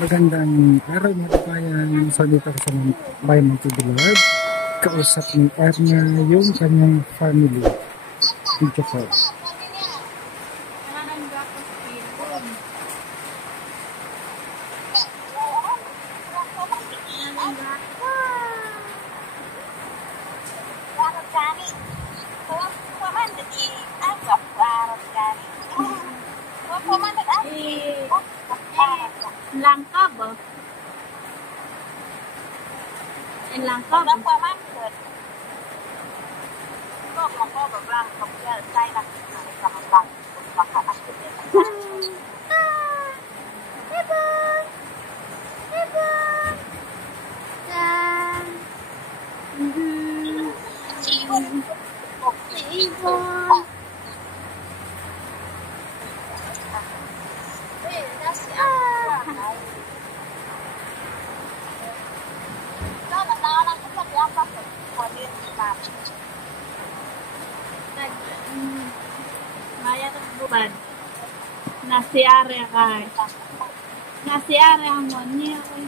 Magandang araw mga kabayan. So dito ako sa bayan ng Tibilad. Kausap ni Erna yung kanyang family. Video call. Langka ba? En langka ba? Maya tersebut nasi area kay nasi area mo niya kay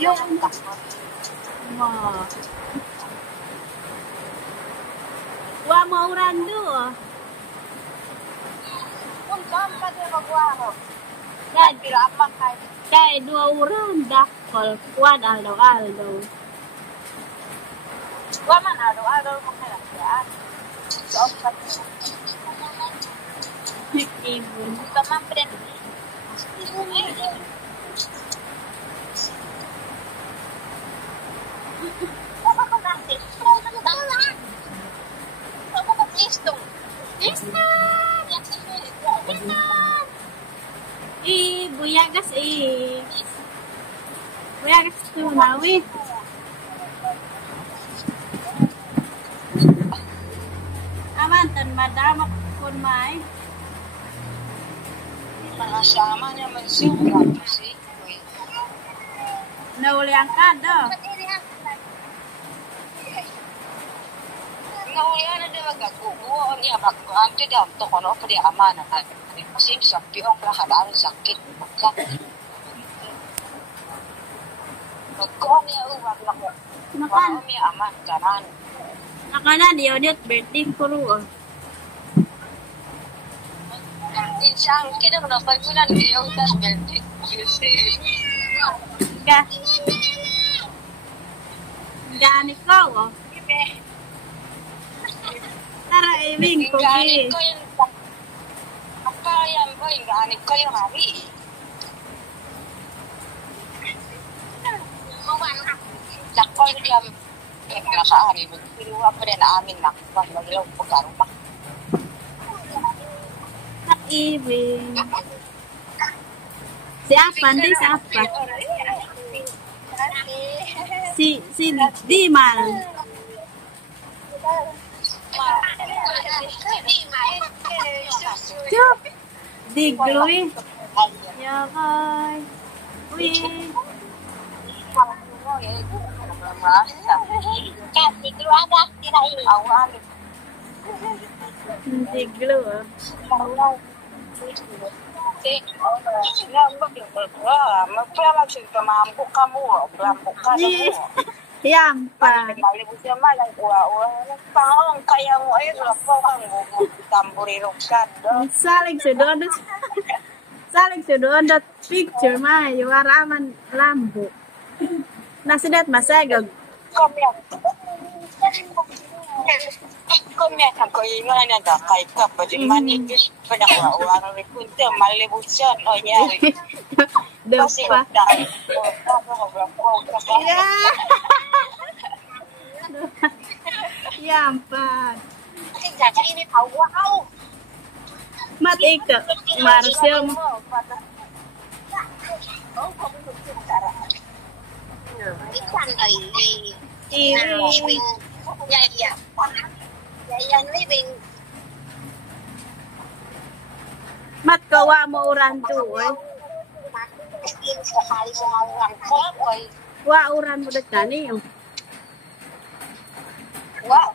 yung mo wa mo urando kay dua orang dakol kuad aldo Waman aldo magkailangan. ibu Tama friend. buyagas buyagas tu nawi aman tan madama kun mai Mga sama niya magsulat kasi. nauli angkado Nauyan na din magkagubo. Niya magkuhan to daw. Ito ko no, pwede ama na. Kasi sakti ang kahalaan sakit. Magkuhan niya uwag na ko. makan Wala niya ama. Kanan. nakana dia birthday ko ro Insang kita na pagkunan niya yung tas belti. ga gani ko tara ibing ko Ingani ko yung apa yan ko, ingani ko yung hari. Lakol niya nakaari. Magpiluwa pa rin na amin na. Maglaw po karumak. ibing siapa nih siapa si Dimal Cuk diglui ya kai wih Kasi keluarga tidak ini. Awal. diglu Magpapalagay ka maambok ka mo. Maambok ka na mo. yampa Malibos siya malang uwa-uwa. Nagpangawang kaya mo ay rapo kang tamburirong ka. saling sudah picture mah yuaraman lambu nasidat masagag Kami ako yung nga na kay ka. Pwede manipis pa na uwa. Kunti malibos siya. O nyari. Kasi depa dahil. yampa Kasi ini tahu wow. matika Marcel Ikan ay Iwi Yayan living. mat kawa mo uran tu Sekali semua ko oy. wa uran mo dekani Wow.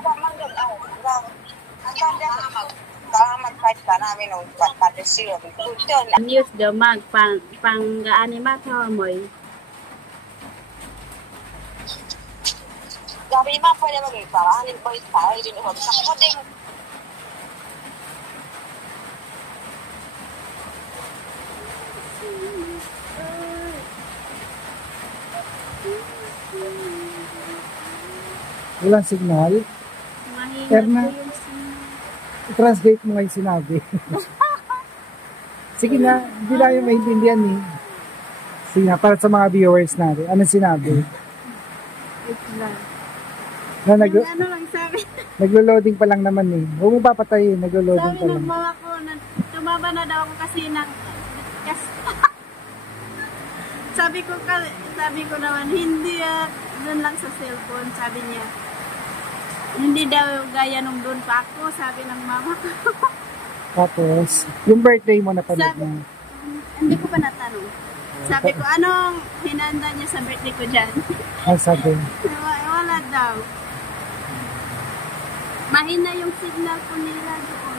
Ang ganda. Ang ganda. magkait ka namin nung patisyo. Kunto na. News daw pang gaani mata moy. Gabi ma pwede mag-iparanin ko yung tayo din ako. Sakto din. Walang signal. Mahina Erna. po yung I-translate mo nga yung sinabi. Sige na, hindi na yung maintindihan eh. Sige na, para sa mga viewers natin. Anong sinabi? Na yung ano lang sabi. naglo-loading pa lang naman eh. Huwag mo papatayin, naglo-loading Sabi pa lang. ng mama ko, tumaba na daw ako kasi sabi ko naman, hindi doon lang sa cellphone, sabi niya. Hindi daw gaya nung doon pa ako, sabi ng mama ko. Tapos, yung birthday mo na panood Sabi- na. Hindi ko pa natanong. Sabi ko, anong hinanda niya sa birthday ko dyan? Ang sabi, Wala daw. Mahina yung signal ko nila doon.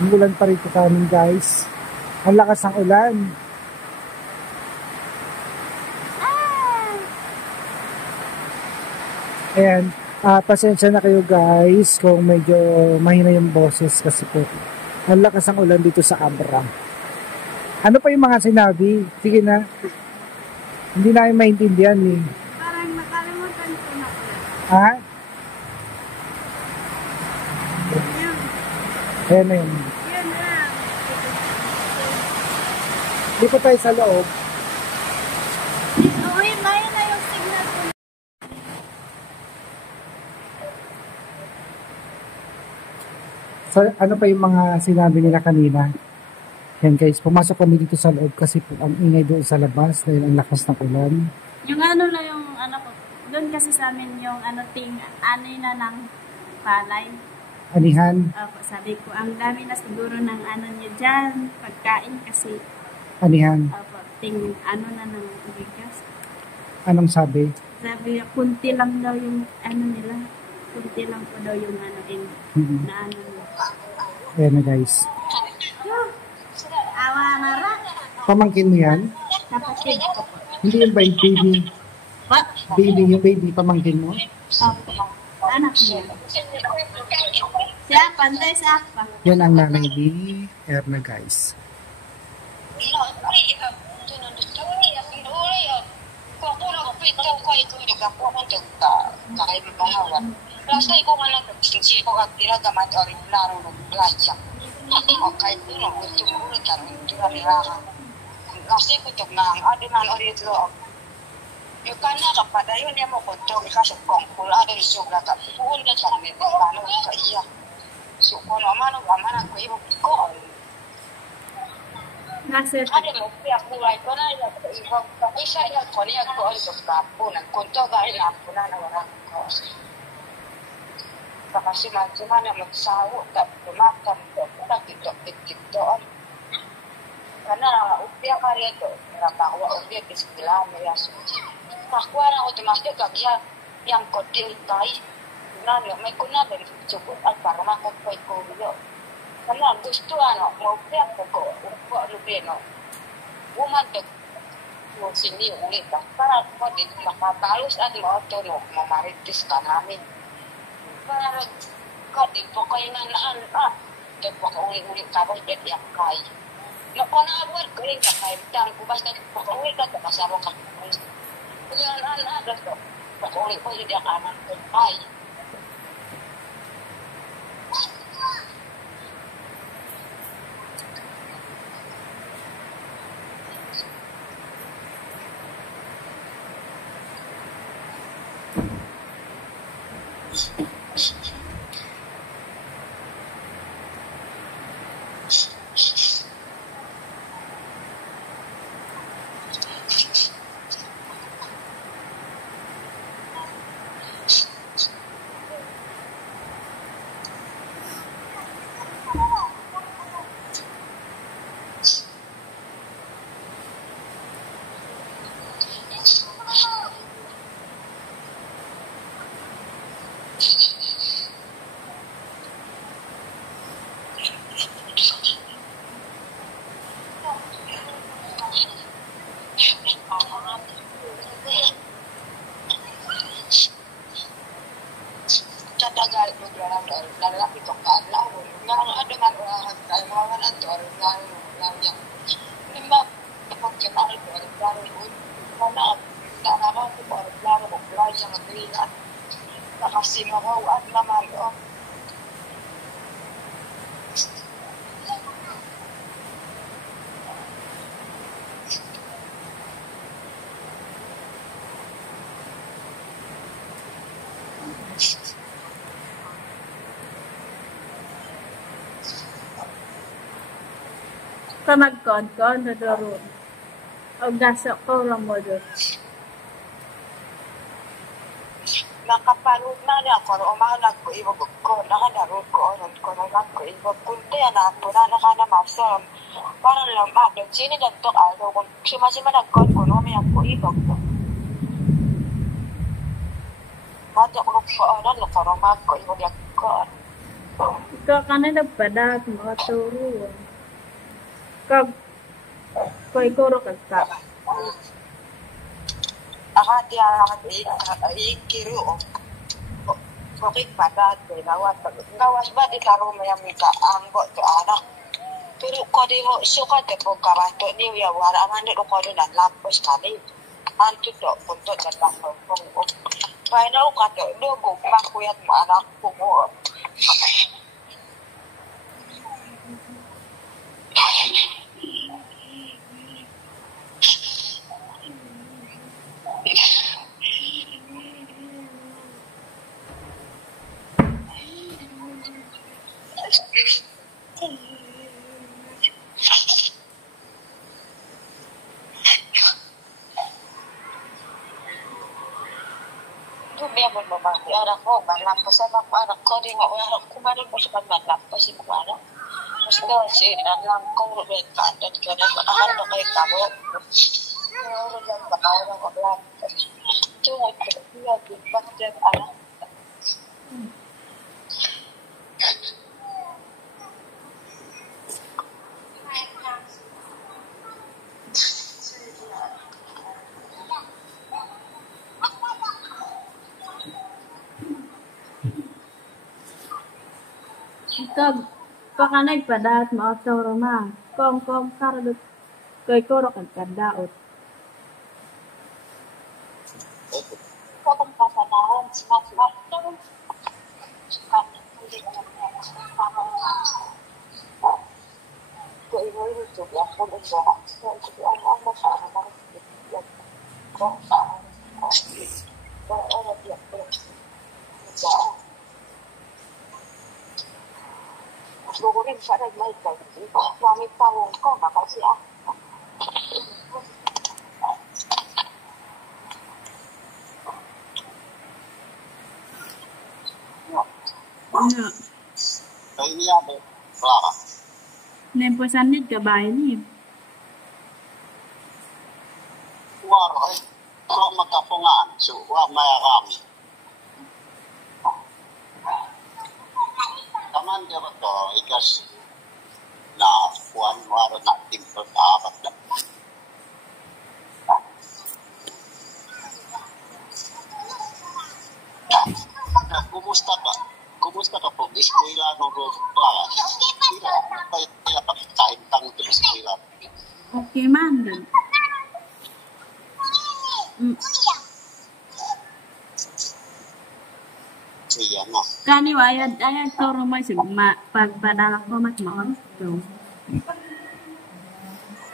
ang ulan pa rito sa amin guys. Ang lakas ng ulan. Ayan, pasensya na kayo guys kung medyo mahina yung boses kasi po ang lakas ng ulan dito sa Abra. Ano pa yung mga sinabi? Sige na. Hindi namin maintindihan eh. Parang nakalimutan ko na ko. Ha? Yun. Ayan na yun. Yun lang. Hindi pa tayo sa loob. Uy, mahina yung signal ko. So, ano pa yung mga sinabi nila kanina? Yan guys, pumasok kami dito sa loob kasi po ang ingay doon sa labas dahil ang lakas ng ulan. Yung ano na yung ano ko, doon kasi sa amin yung anay na ng palay. Anihan, Opo, sabi ko, ang dami na siguro ng ano niya dyan, pagkain kasi, anihan. opo, ano na ng bigas. Anong sabi? Sabi, kunti lang daw yung ano nila, kunti lang po daw yung ano, na ano nila. Ayan na guys. Awa na ra. Pamangkin mo yan? Kapatid ko po. Hindi yung baby. What? Baby, yung baby, pamangkin mo? Opo. Anak niya. Siya, pantay sa apa. Yan ang nanay ni Erna guys. Rasay ko nga nagsisinsi ko at tinagaman o rin laro ng belajar. O kahit yun, gusto mo ulit ang tinanirahan. Kasi ko ito nga ang adinan o rin loob. Yung kana kapada yun niya mo kunto, ikasukong pula rin siyog na kapuun na kang may paano ka iya. So kung amano ko ibog ko. Nasa Ada mo kaya kulay ko na yung ibog. Isa niya ko niya ko ay kapunan. Kunto dahil na po na wala ko. Kasi man na magsawo, tapos tumakam ko, takito. Karena upya ka rito, nakakawa upya, kisikila, may aso. Makuha na ako tumakyo, kagya, yang kodil tayo. May kunagan, sukot, at para makapay ko yun. Karena gusto, maupya ko, upo, lubino. Umantog, mo sini ulit, para mo din makatalos at mautunog, mamaritis ka namin. Para di po kayo na di po ka uli-uli kapos at yang kay. Napanabot ko rin kakaibtang ko basta po ka uli ka kasama ka. Kung yan gusto po ka uli ko hindi ka naman kung kay. tayo mga nanto, lang yang. Lima, pagkinari ko, laro yun. Wala, nakaka ko, laro ko, playa, magrilan. Nakasingaw at namayo. Ka magkon-kon na doon. O gasok ko lang mo doon. Nakapanood na niya ako, umalag ko, ibog ko, nakanarod ko, oron ko, nalag ko, ibog kunti, anak ko, nakanamasam. Parang lamad, yung sini gantok, kung sima-sima nagkon ko, umayak ko, ibog ko. Matok ko po, oran, nakarumag ko, ibog ko. Ikaw ka na nagpadat, mga turo. Kag, kuro ka. Akati ikiru bakit pada gawas ba di taro mayam ka anggo to anak pero ko di mo suka te po kabato ni ya wara man ko do nan lapos kali antu to punto datang pong pa na ko to do go makuyat mo anak ko mo Biarpun memaki anak ko, malampasan ako anak ko, di nga anak ko, marin mo sa malampasin ko anak. Mas kasi, alam ko, kadat ka na, makakanda kayo kamo. Meron lang ba ako ng malampasan? Tungod ko, bakit yan anak? Ikaw, pakanay padat, mga turo ma. Kong karadot, kuro kang daot. Kapag kasanahan, sinasabi ko, ibu-ibu aku berdoa, jadi anak-anak sama dia, kok orang dia berdoa. Gugurin siya rin may kasi, suami tawong ko, makasi ako. Ano? Kaya niya mo, Clara. Nemposanit ka ba ini? Waro ay, kung magkapungaan, so huwag maya kami. Taman dia ba ito, ikas na kuwan, waro na timpot apat na. Kumusta ka? Kumusta ka po? Eskwela ng Clara? Kaya pakikain tang ito sa eskwela. Okay man. Siya no. Kani ayad toro may sigma pagpadala ko mat maon.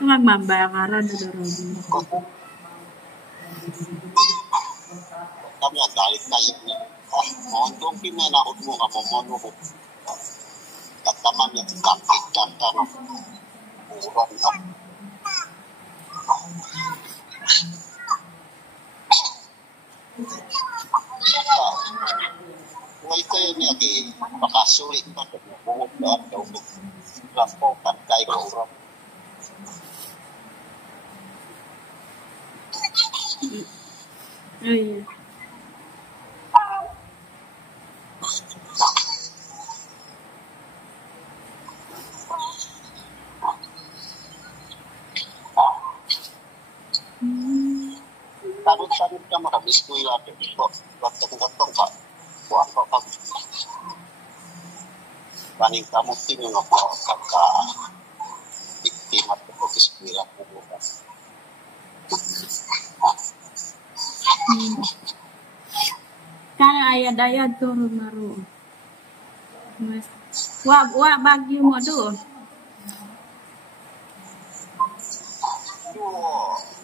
Magmambaya ka ron doon. Kami ang dalit na yun niya. Mohon pinanakot mo ka mo, mohon mo. Tataman niya, kapit ka tanong. Uran ka. Huwag kayo niya kay makasulit pa ito. Bungog na at daw. Lapo, pantay ka uran. Oh yeah. Sabit ka makabiskuila ito. Gatong-gatong ka. Buwan pa pag. Paning kamu tingin ako kakaikimat ko kiskwila ko bukas. Kaya ayad-ayad turun maro. Mas wa bagyo mo do.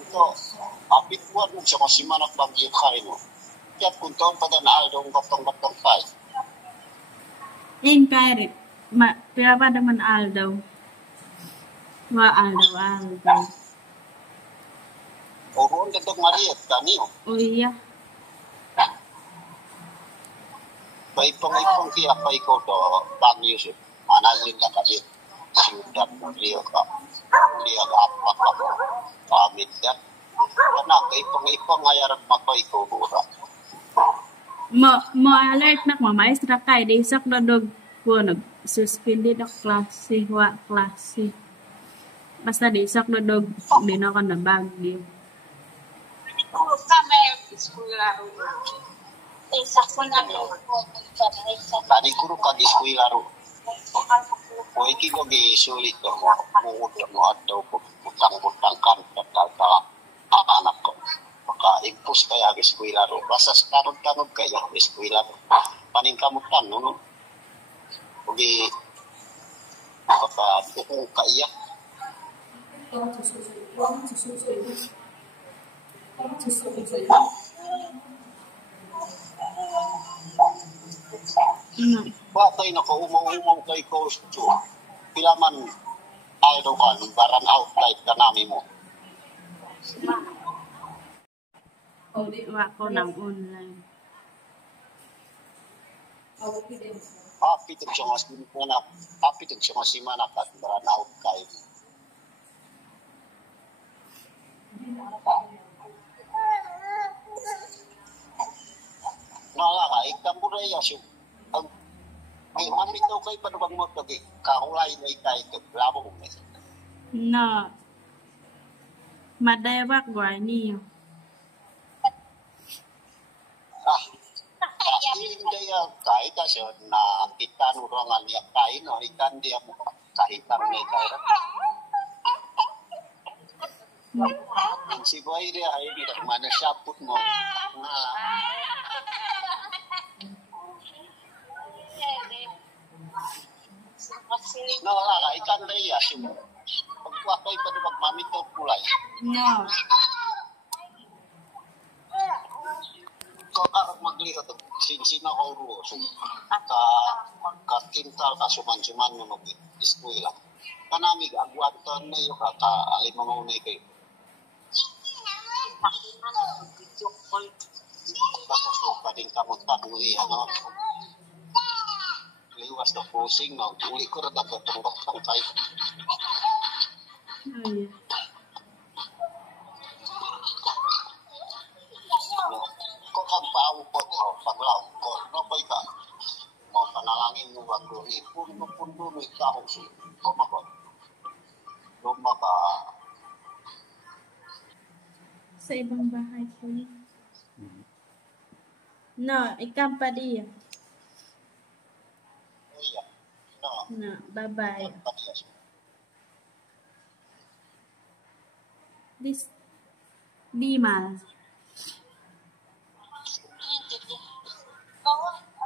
Ito, apit mo mo siya kasi manak bagyo kain mo. Kaya kung taon pa na aldong batong-batong kain. Ing kairit. Pila pa naman aldaw. Wa aldaw. Oroon dadong Mariet kaniyo. Oh iya. Paipong kaya pa ikaw to bagyo siya. Manalin na kasi siyudad mo riyo ka. Riyo ka apak ako. Pamit yan. Kana paipong ayarap mako ikaw bura. Mo alert nak maestra kay di sak dodog ko nag-suspended ang klase wa klase. Basta di sak dodog di na ka na bagyo. Puro kami eskwela. Isa ko na Tadi guru kag eskwela ro. O iki ko gi sulit ko. Muud mo adto ko butang-butang kan kala anak ko. Maka impus kaya ag eskwela ro. Basta tanod kaya eskwela ro. Paning kamutan no. Ogi maka tukong kaya. Batay na ko umaw kay coach to. Pilaman aldo kan baran outlet ka nami mo. O di wa ko nang online. Apit siya mas mana. Apit siya mas mana kat baran out kay. Nala ka ikambo ra ya siya. Ay, mami daw kay panubang mo kagi kaulay na ikay labo mo. No. Madaya gwa niyo. Hindi ya kay kasi na kita nurangan ya kay no ikan dia mo kahitan may kay. Si boy dia ay di mana saput mo. No, wala ka. Ikan na iya. Pagwapay pa doon magmamito kulay. No. Kung karap maglihat, sinsina ko ruo. So, kakintal ka, suman-suman mo mag-iskwila. Kanamig, agwantan na yung kaka-alimangunay kayo. Basta so, pading kamot-tabuhi, ano, liwas na pusing, no? Uli ko rin nagkatunggok ng kayo. Ay. Kung ang paaw ko, paglaw ko, napay ka. O, panalangin mo ba ko, ipundo mo ikahong siya. Kumakot. Lumaka. Sa ibang bahay ko yun. No, ikampa diya. No, bye-bye. This Dimal.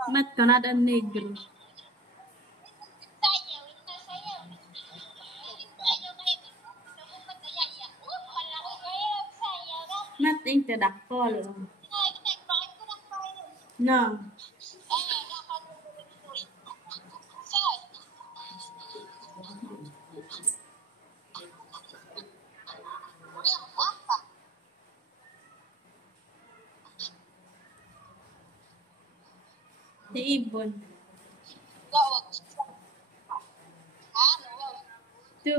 Mat ka na dan negro. Mat inte dakol. No. Sa ibon. Tu,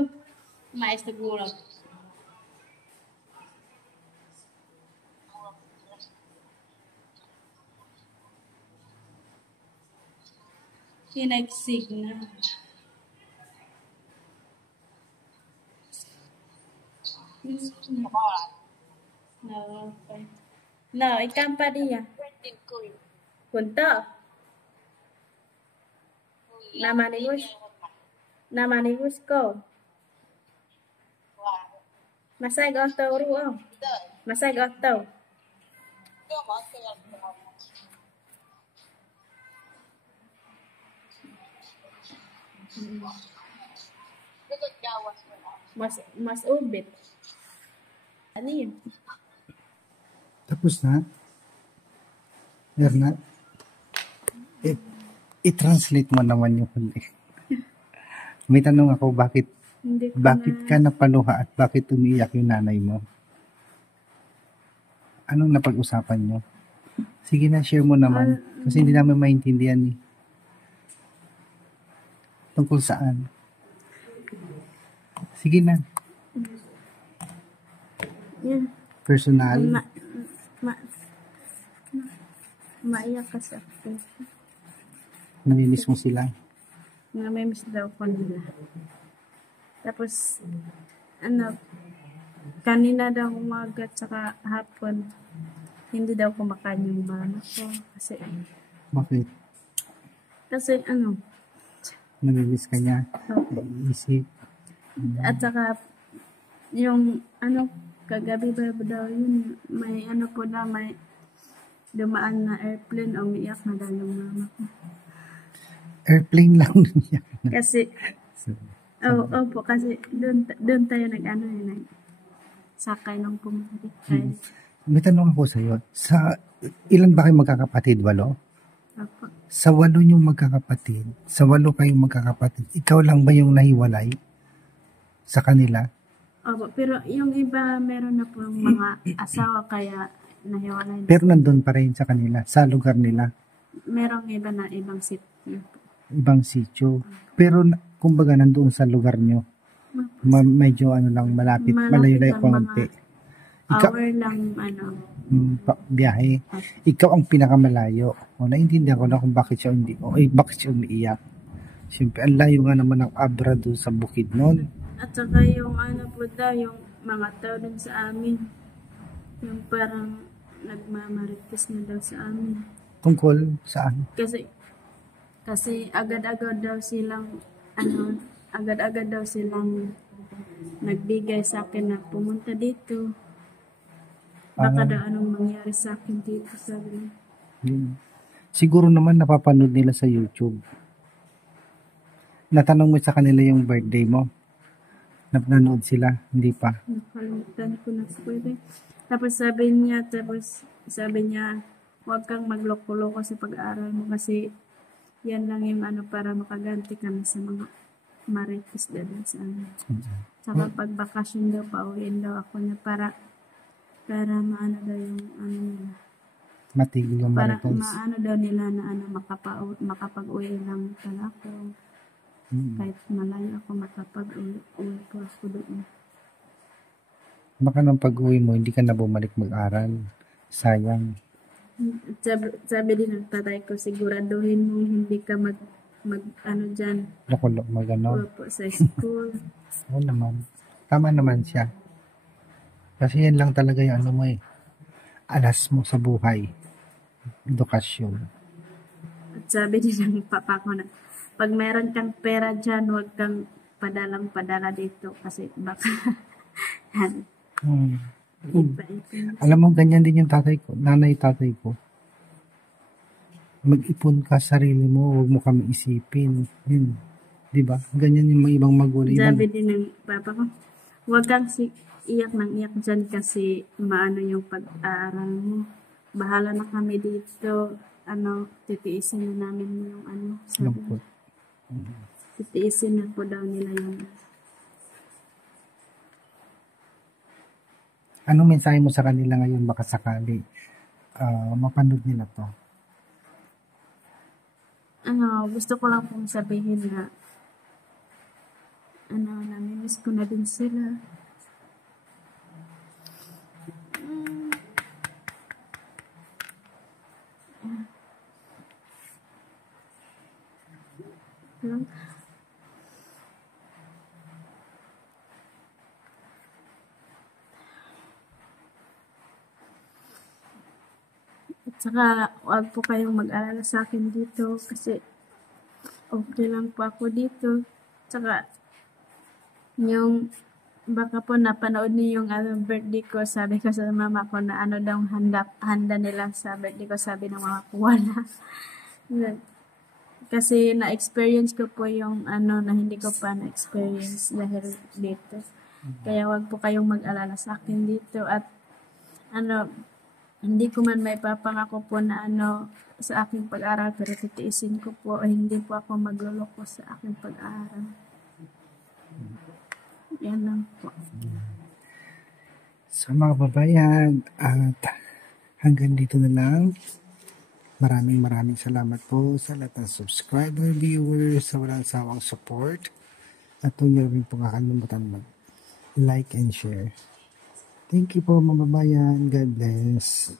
mais siguro. Kinagsig na. No, okay. No, ikampa diya. Punta. Namanigus ko. Masay goto ruo. Masay goto. Mas ubit. Ano yun? Tapos na? Erna? I-translate mo naman yung huli. May tanong ako, bakit Hindi ko ka napaluha at bakit umiiyak yung nanay mo? Anong napag-usapan nyo? Sige na, share mo naman. Kasi hindi namin maintindihan eh. Tungkol saan? Sige na. Yan. Personal. Maiyak kasi ako. Namimiss mo sila. Namimiss daw ko nila. Tapos, kanina daw umaga at saka hapon, hindi daw kumakain yung mama ko. Bakit? Kasi Namimiss ka niya. Isip. at saka, yung kagabi ba daw yun, may po daw, may dumaan na airplane, umiiyak na daw yung mama ko. Airplane lang niya. Kasi, opo, kasi doon tayo sakay nung pumunta. May tanong ako sa'yo. Ilan ba kayo magkakapatid? 8? Opo. Sa 8 yung magkakapatid, sa 8 kayong magkakapatid, ikaw lang ba yung nahiwalay sa kanila? Opo, pero yung iba meron na po mga asawa kaya nahiwalay. Pero nandun pa rin sa kanila, sa lugar nila. Merong iba na ibang sitio. Ibang sitio. Pero kumbaga nandoon sa lugar nyo, medyo lang, malapit, malayo-layo konti. Hour lang, biyahe. Ikaw ang pinakamalayo. Naintindihan ko na kung bakit siya bakit siya umiiyak. Siyempre, ang layo nga naman ng Abra doon sa bukid noon. At saka yung po daw, yung mga tao dun sa amin, yung parang nagmamarites na daw sa amin. Tungkol saan? Kasi agad-agad daw silang nagbigay sa akin na pumunta dito. Baka daw anong mangyari sa akin dito, sabi niya. Siguro naman napapanood nila sa YouTube. Natanong mo sa kanila yung birthday mo? Nanood sila? Hindi pa? Nakalimutan ko na pwede. Tapos sabi niya, huwag kang magloko-loko sa pag-aaral mo kasi yan lang yung para makaganti kami sa mga marites doon sa amin. Saka pag bakasyon daw, pauwiin daw ako niya para maano daw yung nila. Matigil yung marites. Para marites. maano daw nila na makapag-uwi lang pala ako. Kahit malayo ako makapag-uwi po ako doon. Baka nang pag-uwi mo, hindi ka na bumalik mag-aral. Sayang. Sabi din ng tatay ko, siguraduhin mo hindi ka dyan. Loko-loko, gano'n. Opo, sa school. Oo naman. Tama naman siya. Kasi yan lang talaga yung mo alas mo sa buhay. Edukasyon. At sabi din ng papa ko na, pag meron kang pera dyan, huwag kang padala dito kasi baka Alam mo, ganyan din yung tatay ko. Mag-ipon ka sarili mo, huwag mo kami isipin. Yun. Diba? Ganyan yung mga ibang magulang. Sabi din ng papa ko, huwag kang iyak dyan kasi maano yung pag-aaral mo. Bahala na kami dito. Titiisin na namin mo yung sabi. Titiisin na po daw nila yung Anong mensahe mo sa kanila ngayon baka sakali mapanood nila to? Gusto ko lang pong sabihin na namimiss ko na din sila. At saka, huwag po kayong mag-alala sa akin dito kasi okay lang po ako dito. Tsaka, yung baka po napanood niyo yung birthday ko, sabi ko sa mama ko na ano daw handa nila sa birthday ko, sabi ng mama ko wala. Kasi na-experience ko po yung ano na hindi ko pa na-experience dahil dito. Kaya wag po kayong mag-alala sa akin dito at ano, hindi ko man may papangako po na ano sa aking pag-aaral pero titiisin ko po ay hindi po ako magluloko sa aking pag-aaral. Yan lang po. So mga kababayan, at hanggang dito na lang. Maraming salamat po sa lahat ng subscriber, viewers, sa walang sawang support. At huwag niyo rin po kakalimutan mag-like and share. Thank you po mga kababayan. God bless.